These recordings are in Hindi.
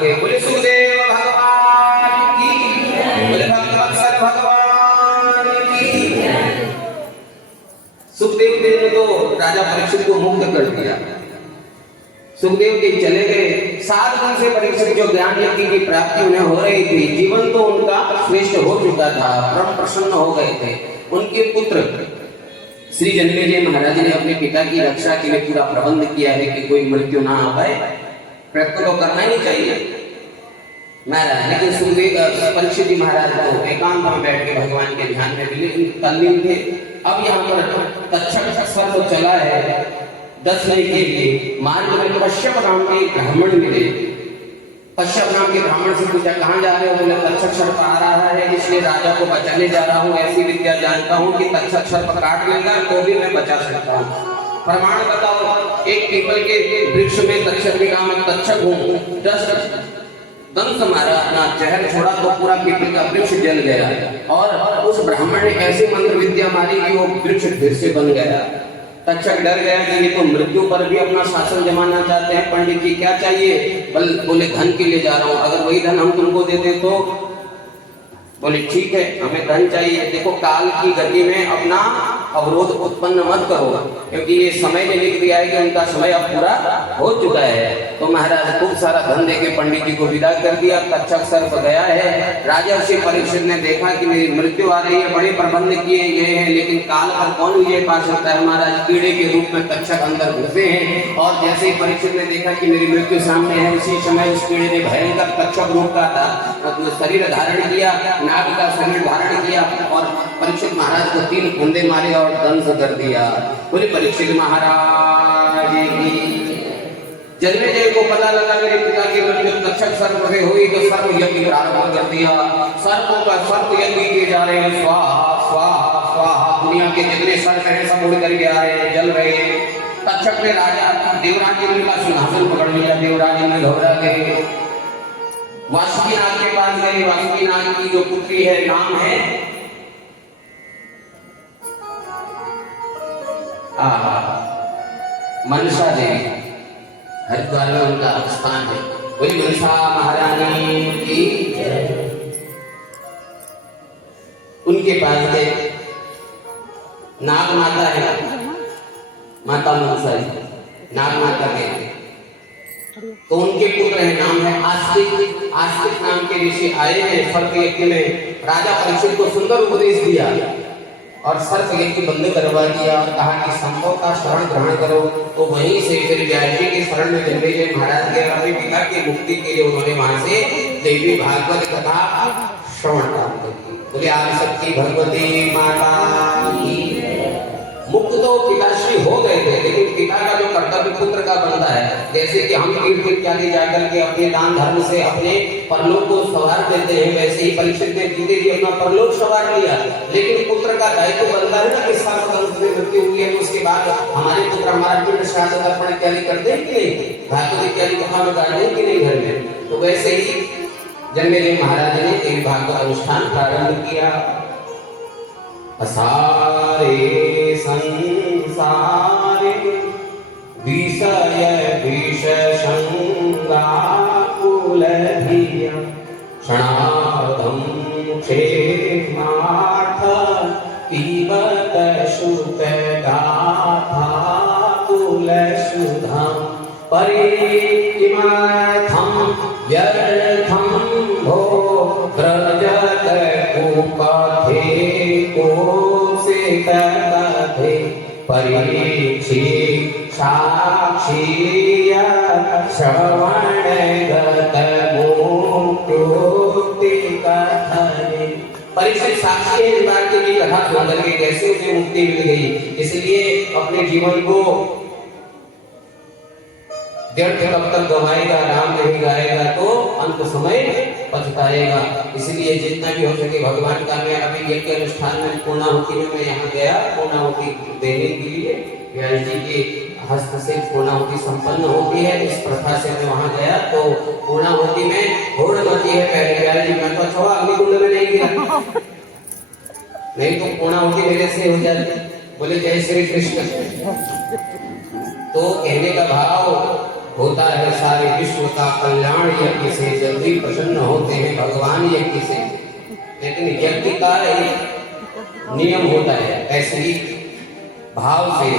गए। बोले सुखदेव भगवान की, बोले भक्तवत्सल भगवान की। सुखदेव जी ने तो राजा परीक्षित को मुक्त कर दिया। सुखदेव जी चले गए। 7 दिन से परीक्षित जो ज्ञान यज्ञ की प्राप्ति उन्हें हो रही थी, जीवन तो उनका श्रेष्ठ हो चुका था, परम प्रसन्न हो गए थे। उनके पुत्र श्री जन्मेजय महाराज ने अपने पिता की रक्षा के लिए पूरा प्रबंध किया है कि कोई मृत्यु ना आ पाए। प्रयत्न तो करना ही चाहिए महाराज, लेकिन सुखदेव परीक्षित जी महाराज को एकांत में बैठ के भगवान के ध्यान में तल्लीन थे। अब यहाँ पर तक्षक स्वर्ग चला है 10 मई के लिए। मार्ग में कश्यप नाम के ब्राह्मण मिले। कश्यप नाम के ब्राह्मण से पूछा कहाँ जा रहे हो? बोले तक्षक सर्प आ रहा है, इसलिए राजा को बचाने जा रहा हूँ। ऐसी विद्या जानता हूँ कि तक्षक सर्प काट लेगा तो भी मैं बचा सकता हूँ। प्रमाण बताओ। एक पीपल के वृक्ष में तक्षक ने कहा मैं तक्षक हूँ। 10 दंश मारा, अपना जहर छोड़ा तो पूरा पीपल का वृक्ष जल गया। और उस ब्राह्मण ने ऐसी मंत्र विद्या मारी कि वो वृक्ष फिर से बन गया। तक्षक डर गया कि ये तो मृत्यु पर भी अपना शासन जमाना चाहते हैं। पंडित जी क्या चाहिए? बोले धन के लिए जा रहा हूँ, अगर वही धन हम तुमको देते तो? बोले ठीक है, हमें धन चाहिए। देखो काल की गति में अपना अवरोध उत्पन्न मत करो, क्योंकि ये समय ने लिख दिया है कि उनका समय अब पूरा हो चुका है। तो महाराज खूब सारा धन देके पंडित जी को विदा कर दिया। तक्षक सर्प गया है। राजा श्री परीक्षित ने देखा कि मेरी मृत्यु आ रही है, बड़े प्रबंध किए गए हैं, लेकिन काल पर कौन विजय पा सकता है? महाराज कीड़े के रूप में तक्षक अंदर घुसे हैं। और जैसे ही परीक्षित ने देखा कि मेरी मृत्यु सामने है, उसी समय उस कीड़े ने भयंकर तक्षक रूप का था शरीर धारण किया, नाग का शरीर धारण किया और परीक्षित महाराज को 3 फंदे मारे और दंश कर दिया। बोले परीक्षित महाराज की। जन्मेजय को पता लगा मेरे पिता की मृत्यु तक्षक सर्प से हुई, तो सर्प यज्ञ प्रारंभ कर दिया। सर्पों का सर्प यज्ञ किए जा रहे हैं। स्वाहा स्वाहा स्वाहा। दुनिया के जितने सर्प हैं सब उड़ करके आ रहे हैं, जल रहे हैं। तक्षक ने राजा देवराज इंद्र का सिंहासन पकड़ लिया। देवराज इंद्र घबरा गए, वासुकी नाग के पास गए। वासुकी नाग की जो पुत्री है नाम है मनसा देवी। हरिद्वार में उनका स्थान है। वही मनसा महारानी की उनके पास गए। नाग माता है, माता मनसा जी, नाग माता के तो उनके पुत्र है, नाम है आस्तिक। आस्तिक नाम के ऋषि आए हैं। सर्प यज्ञ में राजा परीक्षित को सुंदर उपदेश दिया और सर्प यज्ञ बंद करवा दिया। कहा कि संभव का शरण ग्रहण करो। तो वहीं से फिर व्यास जी के शरण में जन्मेजय महाराज के अपने पिता की मुक्ति के लिए उन्होंने वहां से देवी भागवत कथा श्रवण प्राप्त की। बोले आदिशक्ति भगवती माता की। मुक्त तो पिताश्री हो गए थे, लेकिन पिता का जो कर्तव्य पुत्र का बनता है, जैसे कि हम तीर्थ इत्यादि जाकर के अपने दान धर्म से अपने परलोक को संवार देते हैं, वैसे ही परीक्षित ने जीते जी अपना परलोक संवार लिया। लेकिन पुत्र का दायित्व बनता है ना कि सार्वजनिक में मृत्यु हुई है तो उसके बाद हमारे पुत्र हमारा पिंड श्राद्ध तर्पण इत्यादि करते हैं कि नहीं, भागवत इत्यादि कथा में गाते हैं कि नहीं घर में। तो वैसे ही जन्मेजय महाराज ने देवी भागवत अनुष्ठान प्रारंभ किया। असारे संसारे विषय विष संगाकुलधिया क्षणार्धं क्षेमार्थ पीबत शुत गाथा कुलशुधं परिकिमर्थं व्यर्थं भो व्रजत कुपथे कोसितकथे परीक्षित साक्षीय श्रवणगत मुक्ति कथने। परीक्षित साक्षी है इस बात की कथा सुन करके कैसे उसे मुक्ति मिल गई। इसलिए अपने जीवन को व्यर्थ कब तक गवाएगा, राम नहीं गाएगा तो अंत समय पछताएगा। इसलिए जितना भी हो सके भगवान का। मैं अभी यज्ञ के अनुष्ठान में पूर्णाहुति में मैं यहाँ गया पूर्णाहुति देने के लिए। व्यास जी के हस्त से पूर्णाहुति संपन्न होती है। इस प्रथा से मैं वहाँ गया तो पूर्णाहुति में होड़ मची है। पहले व्यास जी मैं तो छोड़ा अग्निकुंड में नहीं गिरा, नहीं तो पूर्णाहुति मेरे से हो जाती। बोले जय श्री कृष्ण। तो कहने का भाव होता है सारे विश्व का कल्याण यज्ञ से, जल्दी प्रसन्न होते हैं भगवान यज्ञ से। लेकिन यज्ञ का एक नियम होता है, ऐसे ही भाव से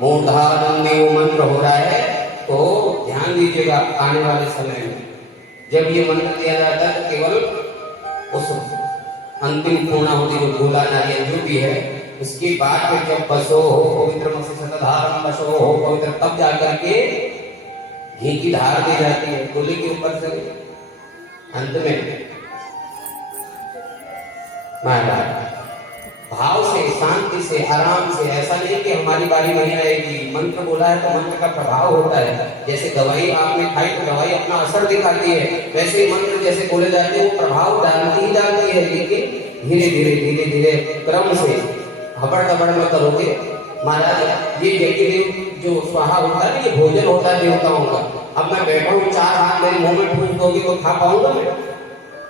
मूर्धानंदी मंत्र हो रहा है तो ध्यान दीजिएगा आने वाले समय में जब ये मंत्र दिया जाता है तो केवल उस अंतिम पूर्णाहुति जो गोला नारियल जो भी है उसके बाद में जब बसो हो पवित्र मत्स्य शतधारम बसो हो पवित्र, तब जाकर के घी की धार दी जाती है गोले के ऊपर से अंत में। महाराज भाव से, शांति से, आराम से, ऐसा नहीं कि हमारी बारी नहीं आएगी। मंत्र बोला है तो मंत्र का प्रभाव होता है। जैसे दवाई आपने खाई तो दवाई अपना असर दिखाती है, वैसे मंत्र जैसे बोले जाते हैं वो प्रभाव डालती ही डालती है, लेकिन धीरे धीरे धीरे धीरे क्रम से हबड़ दबड़ में करोगे। महाराज ये यज्ञ जो स्वाहा होता है ये भोजन होता है देवताओं का। अब मैं बैठा हूँ, 4 हाथ मेरे मुंह में फूंक दोगे तो खा पाऊंगा मैं?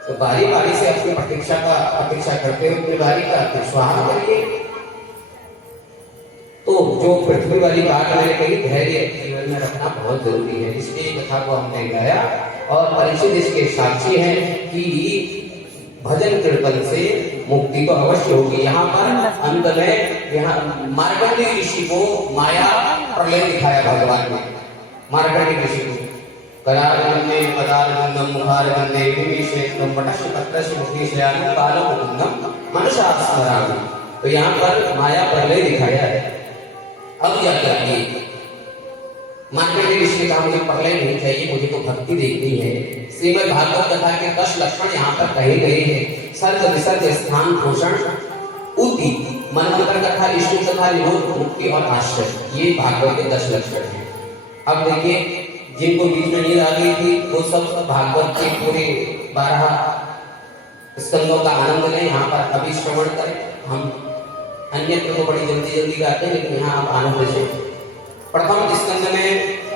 तो बारी बारी से अपनी प्रतीक्षा करते हुए अपनी बारी का स्वाहा करिए। तो जो पृथ्वी वाली बात मैंने कही, धैर्य जीवन में रखना बहुत जरूरी है, इसलिए कथा को हमने गाया। और परीक्षित इसके साक्षी हैं कि भजन कीर्तन से मुक्ति तो अवश्य होगी। यहाँ पर अंत में यहाँ मार्कंडेय ऋषि को माया प्रलय दिखाया भगवान ने। मार्कंडेय ऋषि को करारगन्ने पदारगन्नम मुखारगन्ने विविशेषम पटस्य पत्रस्य मुखीशयानु कालमुकुन्दम मनसा स्मरामि। तो यहाँ पर माया प्रलय दिखाया है। अब क्या करिए? मार्कंडेय ऋषि ने कहा मुझे प्रलय नहीं चाहिए, मुझे तो भक्ति देखनी है। श्रीमद् भागवत कथा के 10 लक्षण यहाँ पर कहे गए हैं। सर्ग विसर्ग स्थान पोषण उति मनमंत्र कथा विष्णु कथा निरोध मुक्ति और आश्रय, ये भागवत के 10 लक्षण हैं। अब देखिए जिनको बीच में नींद आ गई थी वो सब भागवत के पूरे 12 स्कंदों का आनंद लें, यहाँ पर अभी श्रवण करें। हम अन्यत्र तो बड़ी जल्दी जल्दी गाते हैं, लेकिन यहाँ आप आनंद से। प्रथम स्कंद में